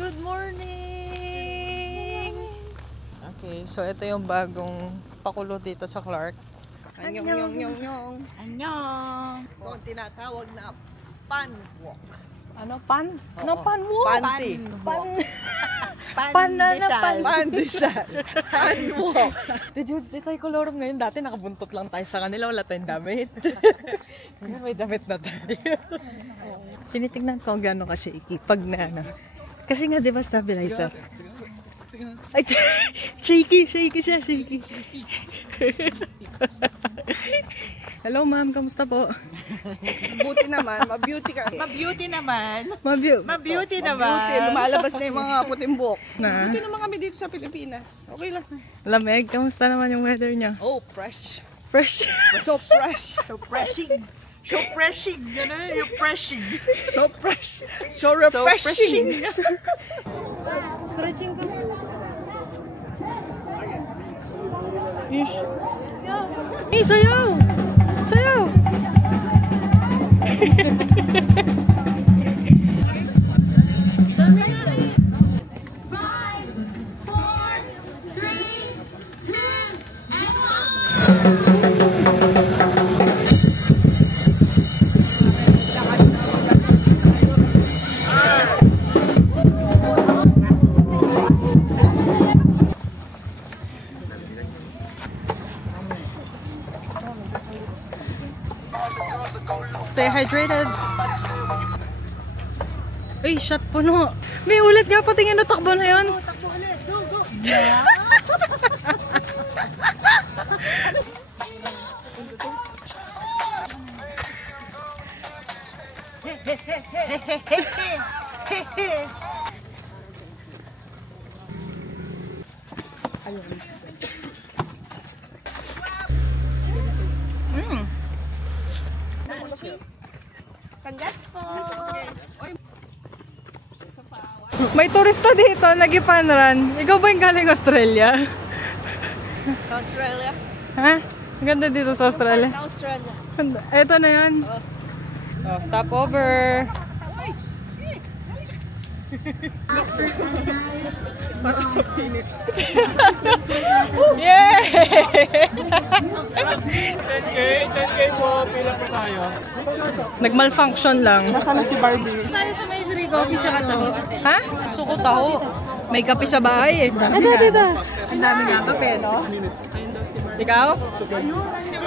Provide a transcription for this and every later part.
Good morning! Okay, so ito yung bagong pakulo dito sa Clark. Anyong. Anyong! Ito ang tinatawag na pan walk. Ano? Pan? Ano pan walk? Panty. Pandesal. Pan walk. The Judes, di tayo kolorum ngayon. Dati nakabuntot lang tayo sa kanila. Wala tayong damit. May damit na tayo. Tinitingnan ko kung gano'n ka-shaky. Pag na ano. Kasi nga, di ba, stabilizer? Ay, shaky siya, shaky. Hello, ma'am. Kamusta po? Buti naman, mabeauty ka. Mabeauty naman. Mabeauty. Lumalabas na yung mga puting buhok. Na? Buti naman kami dito sa Pilipinas. Okay lang. Lamig, kamusta naman yung weather niya? Oh, fresh. Fresh. So fresh. So pressing. So pressing. Gano'n, you're pressing. So fresh. So refreshing. Stretching ka. Ish. Hey, sayaw! Sayaw! Stay hydrated. Ay, shot puno. May ulit nga, patingin na takbo na yun. Takbo ulit. Go. May turista dito, nag-ipan-run. Ikaw ba yung galing Australia? Sa Australia. Ha? Ang ganda dito sa Australia. Australia. Ito na yun. Oh, stop over. Parang sa pinit. Yay! 10K po. Pila po tayo. Nag-malfunction lang. Nasaan na si Barbie? Tayo sa may free coffee tsaka taho. Ha? Gusto ko taho. May kape sa bahay eh. Dito. Ang dami nga ba, pero? 6 minutes. Ikaw?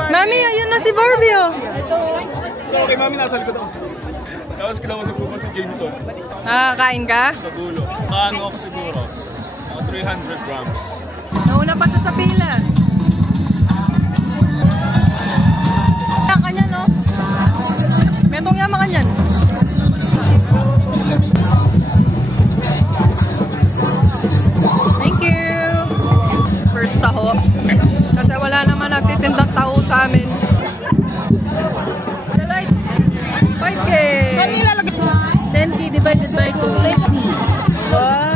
Mami, ayun na si Barbie oh. Okay, mami, nasa likod ako. Tapos kailangan ko po si Jameson. Kain ka? Sa gulo. Kaano ako siguro. Mga 300 grams. Nauna pa sa pila. Kanya no? Metong yaman kanyan. Thank you. First taho. Kasi wala naman nagtitindang taho sa amin. 5K. 10K divided by 2. Wow.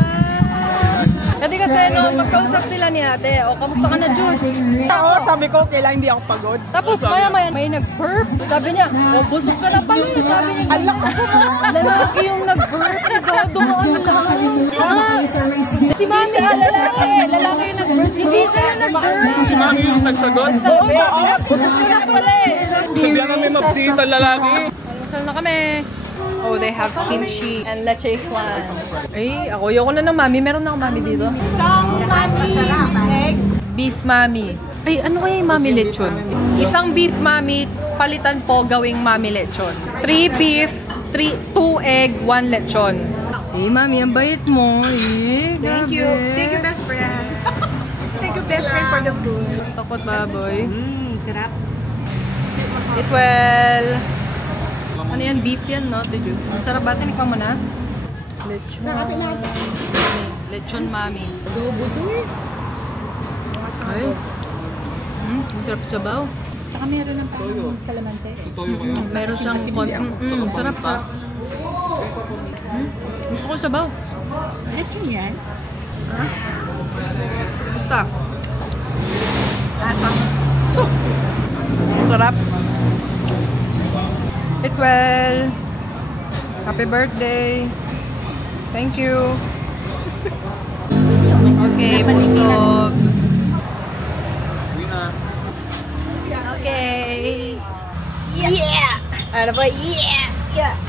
Kasi no, magkausap sila ni ate. O, kamusta ka na, Jude? Oo, sabi ko, kailan hindi ako pagod. Tapos maya-maya may nag-burp. Sabi niya, busog ka na pala. Sabi niya, lalaki yung nag-burp. Dumaan lang. Si Mami, lalaki. Lalaki yung nag-burp. Hindi siya yung nag-burp. Si mami yung nagsagot? Oo, busog ka na pala eh. Sabihan kami mabsit ang lalaki. Almusal na kami. Oh, they have kimchi and leche flan. Ay, ako yoko na ng mami. Meron na akong mami dito. Isang mami with egg. Beef mami. Ay, ano kaya yung mami lechon? Isang beef mami, palitan po gawing mami lechon. 3 beef, 2 egg, 1 lechon. Eh, mami, ang bait mo. Eh, Thank you. Thank you, best friend. Thank you, best friend, for the food. Takot baboy. Sarap. Eat well. Ano yan? Beef yan, no? The Judes. Ang sarap ba? Tinikman mo na? Lechon. Lechon mami. Adobo to eh. Ay. Ang sarap sabaw. Saka meron ng kalamansi. Toyo kayo. Meron siyang sarap. Gusto ko sabaw. Lechon yan. Ha? Basta. Lasang soup. Sarap. Eat well. Happy birthday. Thank you. Okay, busog. Uwi na. Okay. Yeah! Ano ba? Yeah! Yeah!